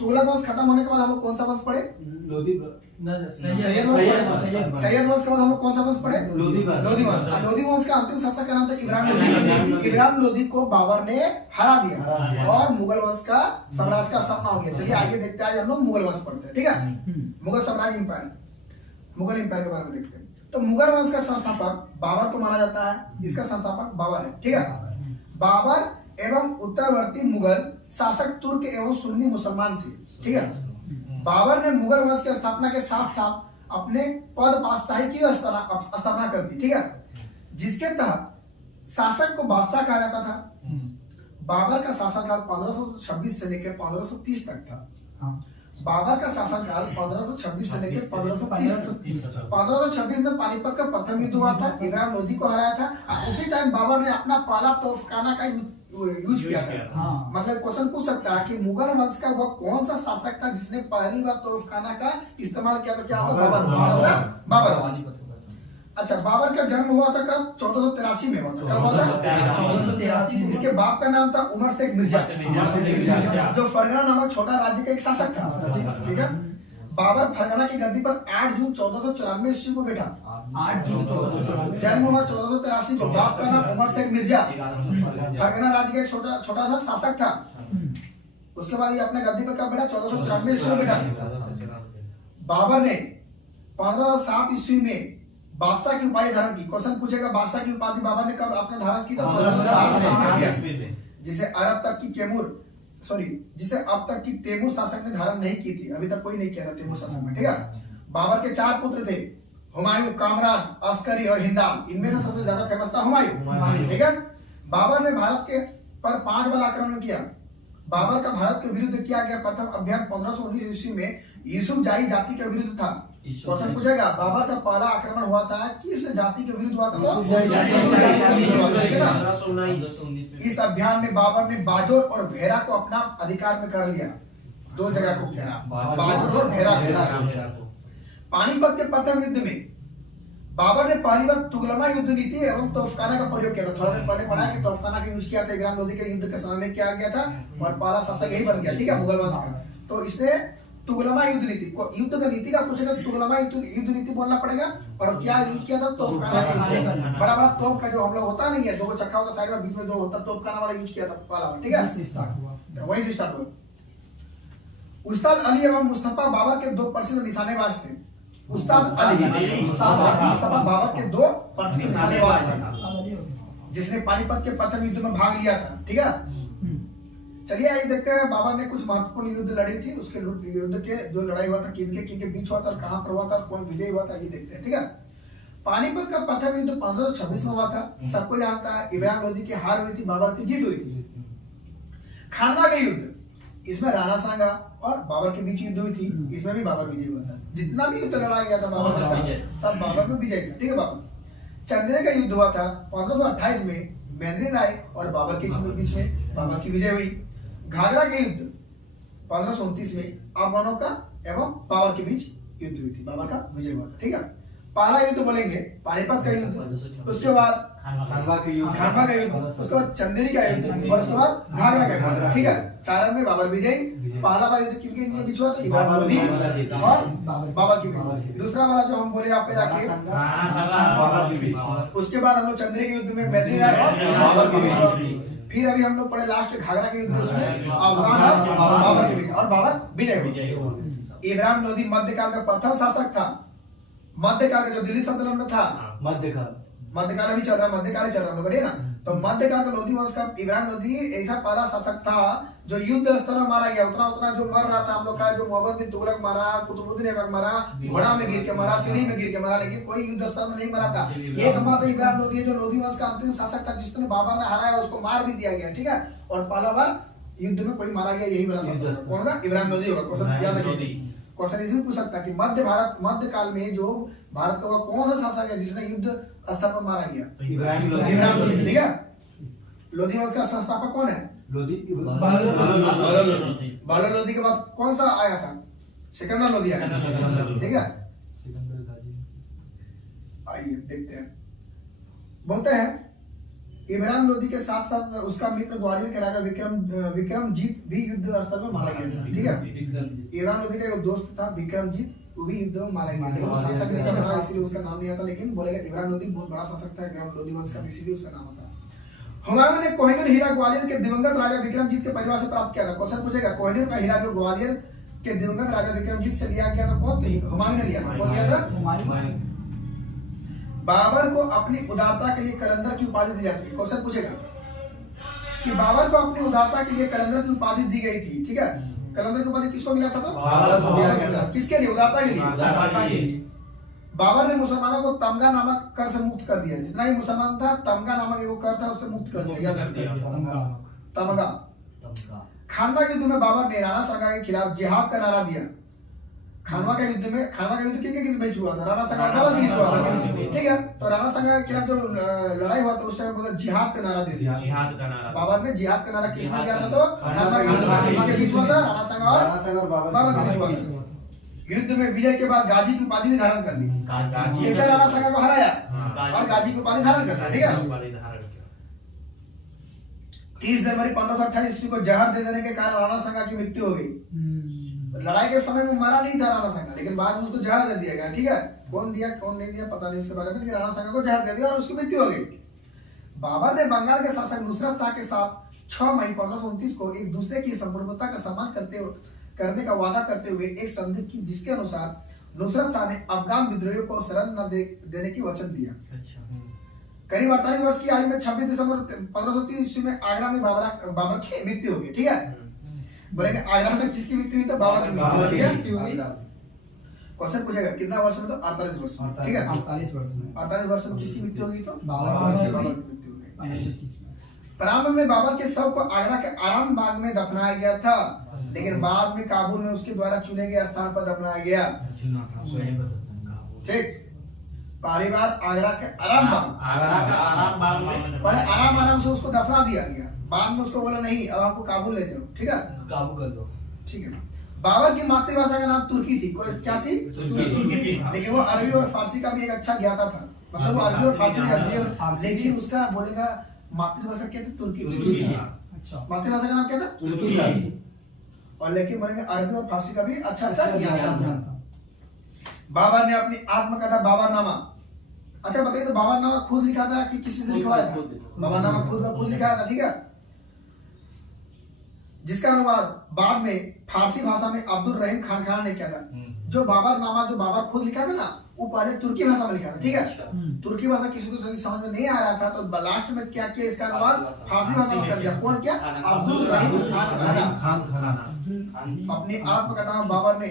तुगलक वंश खत्म होने के बाद हम लोग कौन सा वंश पढ़े? लोधी सैयद वंश। सैयद वंश के बाद हम लोग कौन सा वंश पढ़े? लोधी वंश। लोधी वंश का अंतिम शासक का नाम था इब्राहिम लोधी। इब्राहिम लोधी को बाबर ने हरा दिया और मुगल वंश का साम्राज्य का स्थापना हो गया। चलिए आइए देखते हैं, आज हम लोग मुगल वंश पढ़ते हैं, ठीक है। मुगल साम्राज्य इंपायर, मुगल इंपायर के बारे में देखते हैं। तो मुगल वंश का संस्थापक बाबर को माना जाता है, इसका संस्थापक बाबर है, ठीक है। बाबर एवं उत्तरवर्ती मुगल शासक तुर्क एवं सुन्नी मुसलमान थे, ठीक है। बाबर ने मुगल वंश की स्थापना के साथ साथ अपने पद बादशाही की स्थापना कर दी, ठीक है, जिसके तहत शासक को बादशाह कहा जाता था। बाबर का शासनकाल 1526 से लेकर 1530 तक था। बाबर का शासनकाल 1526 से लेकर 1530। 1526 में पानीपत का प्रथम युद्ध हुआ था, इब्राहिम लोधी को हराया था। उसी टाइम बाबर ने अपना पहला तोफखाना का यूज किया था। मतलब क्वेश्चन पूछ सकता है कि मुगल वंश का वह कौन सा शासक था जिसने पहली बार तोफखाना का इस्तेमाल किया? तो क्या होगा? बाबर। अच्छा, बाबर का जन्म हुआ था कब? 1483 में हुआ था। कब हुआ था? इसके बाप का नाम था उमर शेख मिर्जा, जो फरगना नामक छोटा राज्य का एक शासक था, ठीक है। बाबर फरगना की गद्दी पर 8 जून 1494 ईस्वी को बैठा। 8 जून जन्म हुआ 1483 को। बाप का नाम उमर शेख मिर्जा, फरगना राज्य का एक छोटा सा शासक था। उसके बाद ये अपने गद्दी पर कब बैठा? 1494 ईस्वी में बैठा। बाबर ने 1507 ईस्वी में बादशाह की उपाधि धारण की। क्वेश्चन पूछेगा बादशाह की उपाधि बाबर ने कब आपने धारण की? 1507 में, जिसे अब तक की तैमूर शासक ने धारण नहीं की थी। अभी तक कोई नहीं किया था तैमूर शासक में, ठीक है। बाबर के 4 पुत्र थे, हुमायूं, कामरान, अस्करी और हिंदाल। इनमें से सबसे ज्यादा फेमस था हुमायूं, ठीक है। बाबर ने भारत के पर 5 बार आक्रमण किया। बाबर का भारत के विरुद्ध किया गया प्रथम अभियान 1519 ईस्वी में यूसुफ जाही जाति के विरुद्ध था। क्वेश्चन पूछेगा बाबर का पहला आक्रमण हुआ था किस जाति के विरुद्ध हुआ था? इस अभियान में बाबर ने बाजोर और भेरा को अपना अधिकार में कर लिया। 2 जगह को घेरा, बाजोर और भेरा को। पानीपत के प्रथम युद्ध में बाबर ने पहली बार तुगलमा युद्ध नीति एवं तोफखाना का प्रयोग किया था। थोड़ा देर पहले पढ़ा कि तोफखाना का यूज किया था इब्राहिम लोधी के युद्ध के समय में, किया गया था और पहला शासक यही बन गया, ठीक है, मुगल वंश का। तो इसने तुगलमा युद्ध नीति को, युद्ध का नीति का पूछेगा तुगलमा युद्ध नीति बोलना पड़ेगा। और क्या यूज किया था? तोफखाना का यूज किया था। बड़ा बड़ा तोप का जो हम लोग होता नहीं है, 2 चक्का होता साइड में, बीच में 2 होता, तोफखाना वाला यूज किया था पहला, ठीक है। वहीं से स्टार्ट हुआ। उस्ताद अली एवं मुस्तफा बाबर के 2 प्रसिद्ध निशानेबाज थे। उस्ताद अली मुस्तफा बाबर के 2 प्रसिद्ध निशानेबाज थे, जिसने पानीपत के प्रथम युद्ध में भाग लिया था, ठीक है। चलिए आइए देखते हैं बाबर ने कुछ महत्वपूर्ण युद्ध लड़ी थी। उसके युद्ध के जो लड़ाई हुआ था किनके बीच हुआ था और कहां पर हुआ था और कौन विजयी हुआ था, ये देखते हैं, ठीक है। पानीपत का प्रथम युद्ध 1526 में हुआ था। सबको जानता है इब्राहिम लोधी की हार हुई थी, बाबर की जीत हुई थी। खानवा का युद्ध, इसमें राणा सांगा और बाबर के बीच युद्ध हुई थी। इसमें भी बाबर विजयी हुआ था। जितना भी युद्ध लड़ा गया था बाबर के साथ, सब बाबर में विजयी था, ठीक है। बाबर चंदेरी का युद्ध हुआ था 1528 में, मेंद्री राय और बाबर के बीच में बाबर की विजय हुई। घाघरा के युद्ध 1529 में अफगानों का एवं बाबर के बीच युद्ध हुई थी, बाबर का विजय हुआ था, ठीक है। पहला युद्ध बोलेंगे पानीपत का युद्ध, उसके बाद खानवा का युद्ध, उसके बाद चंदेरी का युद्ध और उसके बाद घाघरा का युद्ध, ठीक है। 4 में बाबर विजयी। पहला बार युद्ध किनके बीच हुआ था? इब्राहिम लोधी और बाबर के बीच। दूसरा वाला जो हम बोले आप जाके बाबर के बीच। उसके बाद हम लोग चंदेरी के युद्ध में मेंद्री राय और बाबर के बीच। फिर अभी हम लोग पढ़े लास्ट घाघरा के युद्ध, उसमें अफगान और बाबर के बीच और बाबर विजय हुआ। इब्राहिम लोधी मध्यकाल का प्रथम शासक था। मध्यकाल का जो दिल्ली सल्तनत में था, मध्यकाल अभी चल रहा है, मध्यकाल ही चल रहा है, बढ़िया ना। तो मध्यकाल का लोधी वंश का इब्राहिम लोधी ऐसा पहला शासक था जो युद्ध स्तर में मारा गया। उतना जो मर रहा था हम लोग का, जो मोहम्मद बिन तुगलक मारा, कुतुबुद्दीन ऐबक मारा, घोड़ा में गिर के मारा, सीढ़ी में गिर के मारा, लेकिन कोई युद्ध स्तर में नहीं मरा था। एकमात्र इब्राहिम लोधी जो लोधी वंश का अंतिम शासक था जिसने बाबर ने हराया, उसको मार भी दिया गया, ठीक है। और पहला बार युद्ध में कोई मारा गया, यही वाला शासक कौन होगा? इब्राहिम लोधी होगा। क्वेश्चन याद रखिए, क्वेश्चन इसमें पूछ सकता है कि मध्य काल में जो भारत का कौन सा शासक है जिसने युद्ध स्तर पर मारा गया? इब्राहिम लोधी, ठीक है। लोधी वंश का संस्थापक कौन है? बालोल लोधी के बाद कौन सा आया था? सिकंदर लोधी आया, ठीक है। आइए देखते हैं। बोलते हैं इब्राहिम लोदी के साथ साथ उसका मित्र ग्वालियर के राजा विक्रमजीत भी युद्ध स्थल में मारा गया था। ठीक है, इब्राहिम लोदी का एक दोस्त था विक्रमजीत, वो भी युद्ध में मारा गया, लेकिन वो शासक नहीं था इसलिए उसका नाम नहीं आता, लेकिन बोलेगा इब्राहिम लोदी बहुत बड़ा शासक था, इब्राहिम लोदी वंश का, इसीलिए उसका नाम आता। हुमायूं ने कोहिनूर हीरा ग्वालियर के दिवंगत राजा विक्रमजीत के परिवार से प्राप्त किया था। क्वेश्चन पूछेगा कोहिनूर का हीरा जो ग्वालियर के दिवंगत राजा विक्रमजीत से लिया गया था, कौन? हुमायूं ने लिया था। कौन लिया था? बाबर को अपनी उदारता के लिए कलंदर की उपाधि दी जाती है। क्वेश्चन पूछेगा कि बाबर को अपनी उदारता के लिए कलंदर की उपाधि दी गई थी। ठीक है, कलंदर की उपाधि किसको मिला था? तो बाबर को दिया गया था। किसके लिए? उदारता के लिए। बाबर ने मुसलमानों को तमगा नामक कर से मुक्त कर दिया। जितना ही मुसलमान था, तमगा नामक एक कर था, उससे मुक्त कर दिया। तमगा। खानवा युद्ध में बाबर ने राणा सांगा के खिलाफ जिहाद का नारा दिया। खानवा के युद्ध में, खानवा का युद्ध किनके बीच हुआ था? राणा सांगा बाबर के बीच हुआ था। ठीक है, तो राणा सांगा के खिलाफ जो लड़ाई हुआ था उस टाइम बोला जिहाद का नारा दे दिया। जिहाद का नारा बाबर ने जिहाद का नारा किसने दिया था? तो खानवा युद्ध के बीच हुआ था, राणा सांगा और बाबर के बीच हुआ था। युद्ध में विजय के बाद गाजी की उपाधि भी धारण कर ली। जैसे राणा सांगा को हराया और गाजी की उपाधि धारण कर लिया। ठीक है, 30 जनवरी 1528 ईस्वी को जहर दे देने के कारण राणा सांगा की मृत्यु हो गई। लड़ाई के समय में मरा नहीं था राणा सांगा, लेकिन बाद में उसको जहर दे दिया गया। ठीक है, कौन दिया कौन नहीं दिया पता नहीं उसके बारे में, लेकिन राणा सांगा को जहर दे दिया और उसकी मृत्यु हो गई। बाबर ने बंगाल के शासक नुसरत शाह के साथ 6 मई 1529 को एक दूसरे की संप्रभुता का सम्मान करने का वादा करते हुए एक संधि की, जिसके अनुसार नुसरत शाह ने अफगान विद्रोहियों को शरण न देने की वचन दिया। करीब 48 वर्ष की आयु में 26 दिसंबर 1530 ईस्वी में आगरा में बाबर की मृत्यु हो गई। ठीक है, बोलेंगे आगरा में किसकी मृत्यु हुई? तो बाबर की मृत्यु हुई। क्वेश्चन पूछेगा कितना वर्ष में? तो 48 वर्ष में। ठीक है, 48 वर्ष में किसकी मृत्यु होगी? तो बाबर की मृत्यु हो गई। प्रारंभ में बाबर के शव को आगरा के आराम बाग में दफनाया गया था, लेकिन बाद में काबुल में उसके द्वारा चुने गए स्थान पर दफनाया गया। ठीक, पहली बार आगरा के आराम बाग में, पहले आराम से उसको दफना दिया गया, बाद में उसको बोला नहीं अब आपको काबुल ले जाओ। ठीक है, काबू कर दो। ठीक है, बाबर की मातृभाषा का नाम तुर्की थी। क्या थी? तुर्की। लेकिन वो अरबी और फारसी का भी एक अच्छा ज्ञाता था, मतलब वो अरबी और फारसी, लेकिन उसका बोलेगा मातृभाषा क्या थी? तुर्की। अच्छा, मातृभाषा का नाम क्या था? तुर्की। और लेकिन बोलेंगे अरबी और फारसी का भी अच्छा ज्ञाता था। बाबर ने अपनी आत्मकथा बाबरनामा, अच्छा बताइए तो बाबरनामा खुद लिखा था कि किसी से लिखवाया था? बाबरनामा खुद लिखा था। ठीक है, जिसका अनुवाद बाद में फारसी भाषा में अब्दुल रहीम खान ने किया था। जो बाबरनामा जो बाबर खुद लिखा था ना, वो पहले तुर्की भाषा में लिखा था। ठीक है, तुर्की भाषा किसी को समझ में नहीं आ रहा था, तो लास्ट में क्या किया, इसका अनुवाद फारसी भाषा में कर दिया। कौन किया? अब्दुल रहीम खान। अपनी आत्मकथा बाबर ने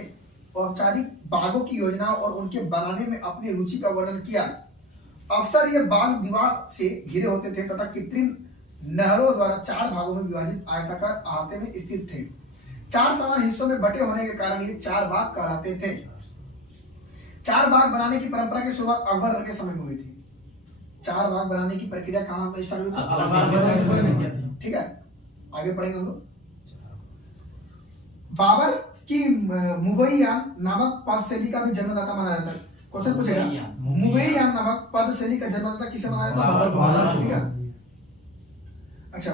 औपचारिक बागों की योजना और उनके बनाने में अपनी रुचि का वर्णन किया। अक्सर ये बाग दीवार से घिरे होते थे तथा कृत्रिम नहरों द्वारा 4 भागों में विभाजित आयताकार अहाते में स्थित थे। 4 समान हिस्सों में बटे होने के कारण ये 4 बाग कहलाते थे। 4 बाग बनाने की परंपरा की शुरुआत अकबर के समय में हुई थी। 4 बाग बनाने की प्रक्रिया कहाँ पे स्टार्ट हुई थी? ठीक है, आगे पढ़ेंगे हम लोग। बाबर की मुबैयान नामक पद शैली का भी जन्मदाता माना जाता है। क्वेश्चन पूछेगा मुबैयान नामक पद शैली का जन्मदाता किसे माना जाता है? बाबर। ठीक है, अच्छा,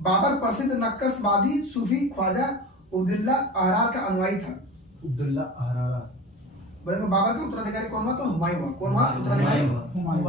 बाबर प्रसिद्ध नक्शवादी सूफी ख्वाजा उब्दुल्ला अहरार का अनुयायी था। उब्दुल्ला अहरार बोलेंगे बाबर का उत्तराधिकारी कौन हुआ? तो हुमायूं हुआ। कौन हुआ उत्तराधिकारी? हुमायूं।